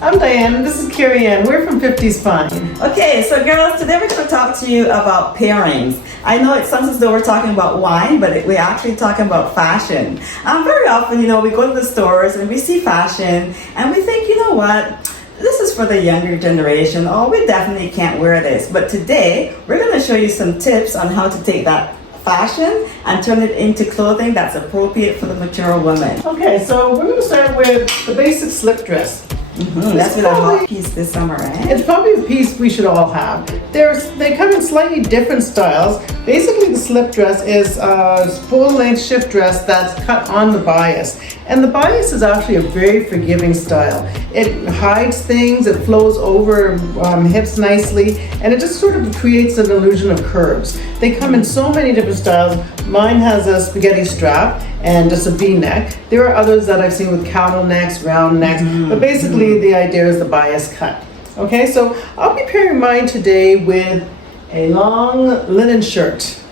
I'm Diane, and this is Carrie Ann. We're from 50's Fine. Okay, so girls, today we're going to talk to you about pairings. I know it sounds as though we're talking about wine, but we're actually talking about fashion. Very often, we go to the stores and we see fashion and we think, you know what? This is for the younger generation, or we definitely can't wear this. But today, we're going to show you some tips on how to take that fashion and turn it into clothing that's appropriate for the mature woman. Okay, so we're going to start with the basic slip dress. That's been a hot piece this summer, right? It's probably a piece we should all have. They come in slightly different styles. Basically, the slip dress is a full-length shift dress that's cut on the bias. And the bias is actually a very forgiving style. It hides things, it flows over hips nicely, and it just sort of creates an illusion of curves. They come in so many different styles. Mine has a spaghetti strap and just a V-neck. There are others that I've seen with camel necks, round necks, but basically the idea is the bias cut. Okay, so I'll be pairing mine today with a long linen shirt.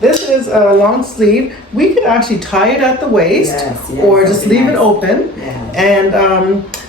This is a long sleeve. We could actually tie it at the waist, or just leave it open. And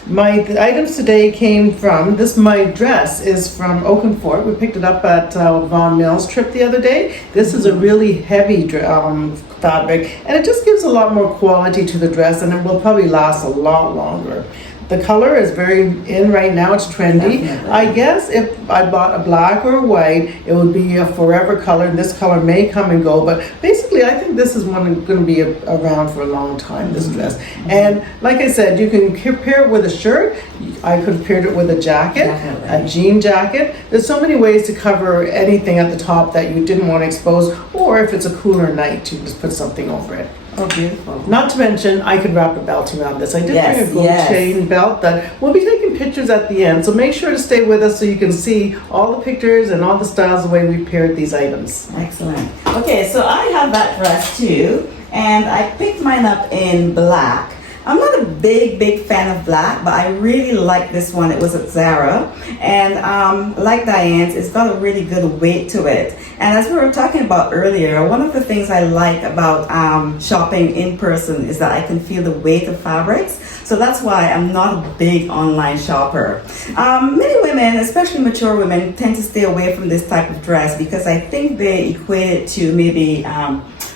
the items today came from, my dress is from Oakenfort. We picked it up at Vaughan Mills trip the other day. This is a really heavy fabric, and it just gives a lot more quality to the dress, and it will probably last a lot longer. The color is very in right now, it's trendy. Definitely. I guess if I bought a black or a white, it would be a forever color. This color may come and go, but basically I think this is one going to be around for a long time, this dress. And like I said, you can pair it with a shirt. I could have paired it with a jacket, a jean jacket. There's so many ways to cover anything at the top that you didn't want to expose, or if it's a cooler night, you just put something over it. Oh, beautiful. Not to mention, I could wrap a belt around this. I did bring a gold chain belt that we'll be taking pictures at the end. So make sure to stay with us so you can see all the pictures and all the styles the way we paired these items. Excellent. Okay, so I have that dress too, and I picked mine up in black. I'm not a big fan of black, but I really like this one. It was at Zara, and like Diane's, it's got a really good weight to it. And as we were talking about earlier, one of the things I like about shopping in person is that I can feel the weight of fabrics. So that's why I'm not a big online shopper. Many women, especially mature women, tend to stay away from this type of dress because I think they equate it to maybe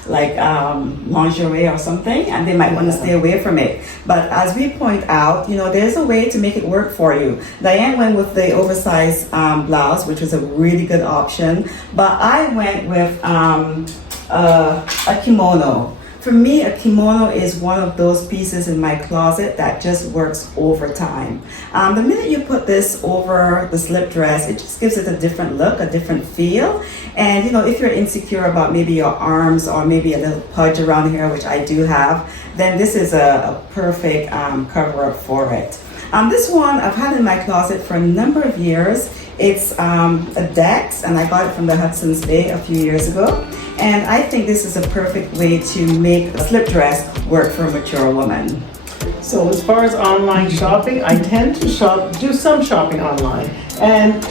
lingerie or something, and they might want to stay away from it. But as we point out, there's a way to make it work for you. Diane went with the oversized blouse, which was a really good option, but I went with a kimono. For me, a kimono is one of those pieces in my closet that just works over time. The minute you put this over the slip dress, it just gives it a different look, a different feel. And if you're insecure about maybe your arms or maybe a little pudge around here, which I do have, then this is a perfect cover-up for it. This one I've had in my closet for a number of years. It's a Dex, and I got it from the Hudson's Bay a few years ago. And I think this is a perfect way to make a slip dress work for a mature woman. So as far as online shopping, I tend to do some shopping online. And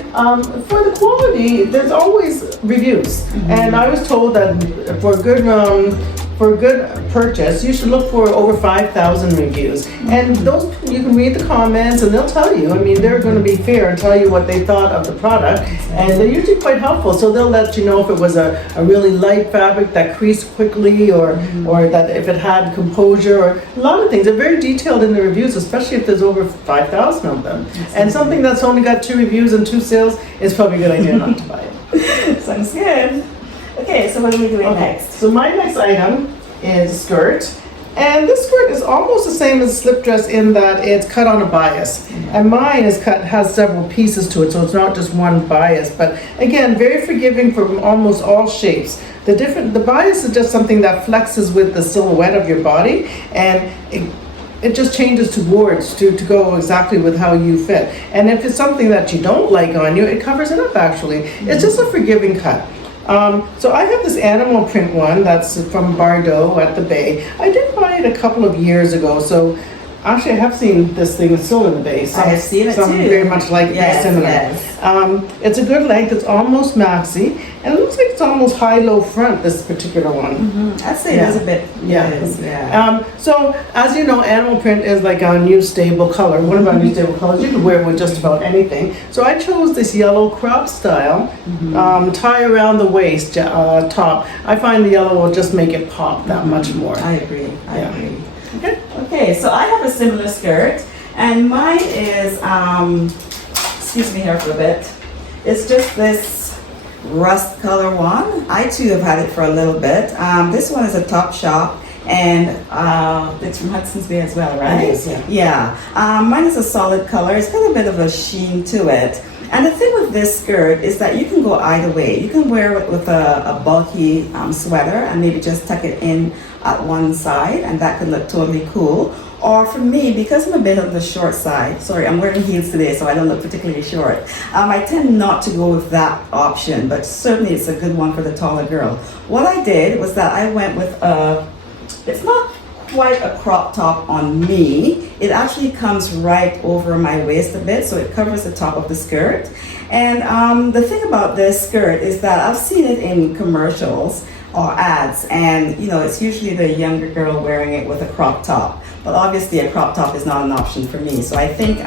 for the quality, there's always reviews. And I was told that for a good purchase, you should look for over 5,000 reviews. And those, you can read the comments and they'll tell you. I mean, they're going to be fair and tell you what they thought of the product. And they're usually quite helpful. So they'll let you know if it was a really light fabric that creased quickly, or that if it had composure, or a lot of things. They're very detailed in the reviews, especially if there's over 5,000 of them. And something that's only got 2 reviews and 2 sales is probably a good idea not to buy it. Sounds good. Okay, so what are we doing next? So my next item is a skirt. And this skirt is almost the same as a slip dress in that it's cut on a bias. And mine has several pieces to it, so it's not just one bias. But again, very forgiving for almost all shapes. The bias is just something that flexes with the silhouette of your body, and it just changes towards to go exactly with how you fit. And if it's something that you don't like on you, it covers it up actually. It's just a forgiving cut. So I have this animal print one that's from Bordeaux at the Bay. I did buy it a couple of years ago, so Actually, I have seen this thing with sewn in the base. I have seen it some too. very much like it, Yes, similar. yes. It's a good length. It's almost maxi, and it looks like it's almost high-low front. This particular one. I'd say Yeah. it is a bit. Yeah. It is, yeah. So as you know, animal print is like our new stable color. One of our new stable colors. You can wear it with just about anything. So I chose this yellow crop style, tie around the waist top. I find the yellow will just make it pop that much more. I agree. I Yeah. agree. Okay. Okay, so I have a similar skirt, and mine is, excuse me here for a bit. It's just this rust color one. I too have had it for a little bit. This one is a Top Shop, and it's from Hudson's Bay as well, right? It is, yeah. Yeah. Mine is a solid color. It's got a bit of a sheen to it. And the thing with this skirt is that you can go either way. You can wear it with a bulky sweater and maybe just tuck it in at one side, and that could look totally cool. Or for me, because I'm a bit on the short side, sorry, I'm wearing heels today, so I don't look particularly short. I tend not to go with that option, but certainly it's a good one for the taller girl. What I did was that I went with it's not quite a crop top on me. It actually comes right over my waist a bit, so it covers the top of the skirt. And the thing about this skirt is that I've seen it in commercials or ads, and you know, it's usually the younger girl wearing it with a crop top. But obviously a crop top is not an option for me. So I think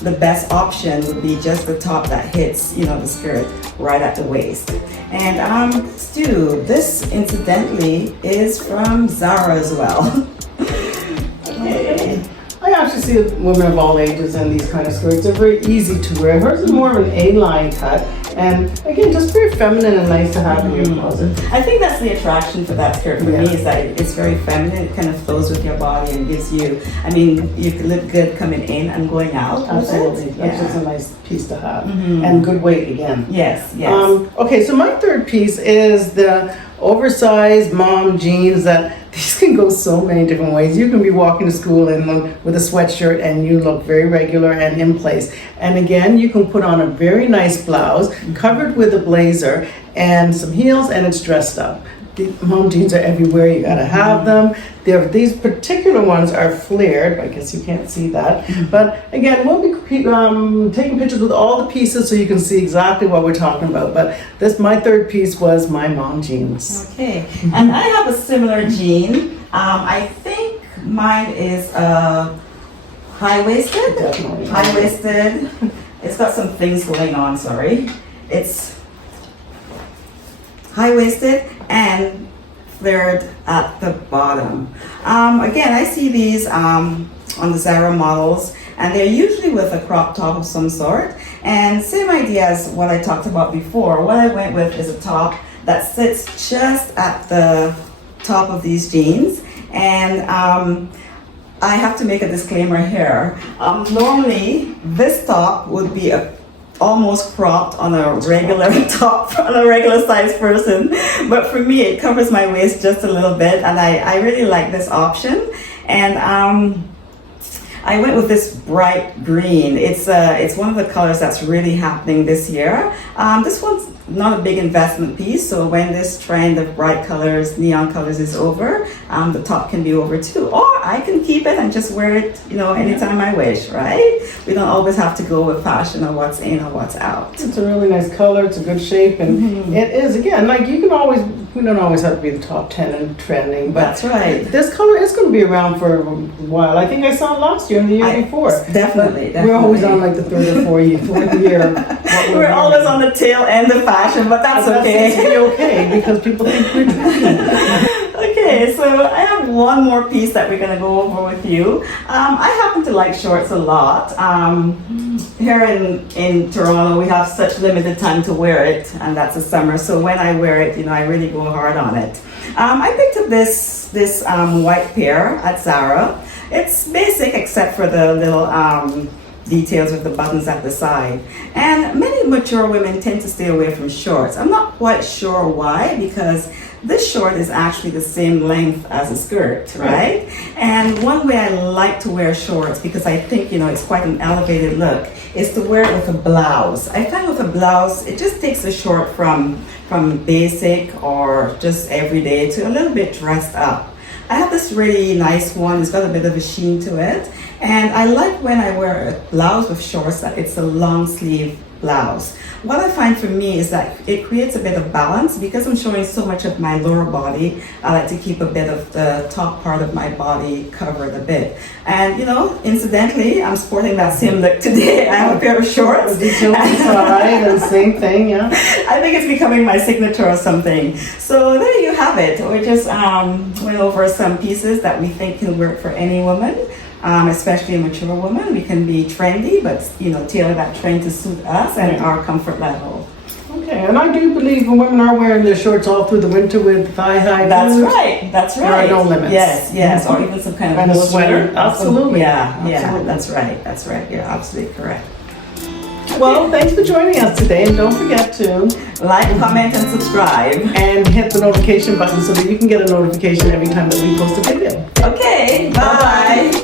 the best option would be just the top that hits, you know, the skirt right at the waist. And Stu, this incidentally is from Zara as well. Okay. I actually see women of all ages in these kind of skirts. They're very easy to wear. Hers is more of an A-line cut, and again, just very feminine and nice to have in your closet. I think that's the attraction for that skirt for me, is that it's very feminine. It kind of flows with your body and gives you, I mean, you can look good coming in and going out. Absolutely. That's just a nice piece to have. And good weight again. Yes, yes. Okay, so my third piece is the oversized mom jeans that these can go so many different ways. You can be walking to school in them with a sweatshirt and you look very regular and in place. And again, you can put on a very nice blouse covered with a blazer and some heels, and it's dressed up. The mom jeans are everywhere. You gotta have them. These particular ones are flared. I guess you can't see that. But again, we'll be taking pictures with all the pieces so you can see exactly what we're talking about. But my third piece was my mom jeans. Okay, and I have a similar jean. I think mine is high-waisted. Definitely. High-waisted. It's got some things going on, sorry. It's high-waisted and flared at the bottom. Again, I see these on the Zara models, and they're usually with a crop top of some sort. And same idea as what I talked about before. What I went with is a top that sits just at the top of these jeans. And I have to make a disclaimer here. Normally, this top would be almost cropped on a regular top, on a regular size person. But for me, it covers my waist just a little bit, and I really like this option. And I went with this bright green. It's one of the colors that's really happening this year. This one's not a big investment piece, so when this trend of bright colors, neon colors is over, the top can be over too. Or I can keep it and just wear it, you know, anytime I wish, right? We don't always have to go with fashion or what's in or what's out. It's a really nice color. It's a good shape, and it is, again, like we don't always have to be the top 10 and trending, but That's right. this color is going to be around for a while. I think I saw it last year and the year before. Definitely. We're always on like the third or fourth year. We're always on the tail end of fashion, but that's okay. It's really okay because people think we're trendy. Okay, so I have one more piece that we're gonna go over with you. I happen to like shorts a lot. Here in Toronto, we have such limited time to wear it, and that's the summer. So when I wear it, you know, I really go hard on it. I picked up this white pair at Zara. It's basic except for the little details with the buttons at the side. And many mature women tend to stay away from shorts. I'm not quite sure why, because this short is actually the same length as a skirt, right? And one way I like to wear shorts, because I think, you know, it's quite an elevated look, is to wear it with a blouse. I find with a blouse, it just takes the short from basic or just everyday to a little bit dressed up. I have this really nice one. It's got a bit of a sheen to it. And I like when I wear a blouse with shorts that it's a long sleeve blouse. What I find for me is that it creates a bit of balance because I'm showing so much of my lower body. I like to keep a bit of the top part of my body covered a bit. And you know, incidentally, I'm sporting that same look today. I have a pair of shorts. Details inside and same thing, yeah. I think it's becoming my signature or something. So there you have it. We just went over some pieces that we think can work for any woman. Especially a mature woman. We can be trendy, but you know, tailor that trend to suit us and our comfort level. Okay, and I do believe when women are wearing their shorts all through the winter with thigh-high That's boots, right. That's there right. are no limits. Yes, or even some kind of And a wool sweater. sweater. Absolutely. Yeah, Absolutely. that's right. That's right. You're absolutely correct. Well, thanks for joining us today, and don't forget to Like, comment, and subscribe. and hit the notification button so that you can get a notification every time that we post a video. Okay, bye.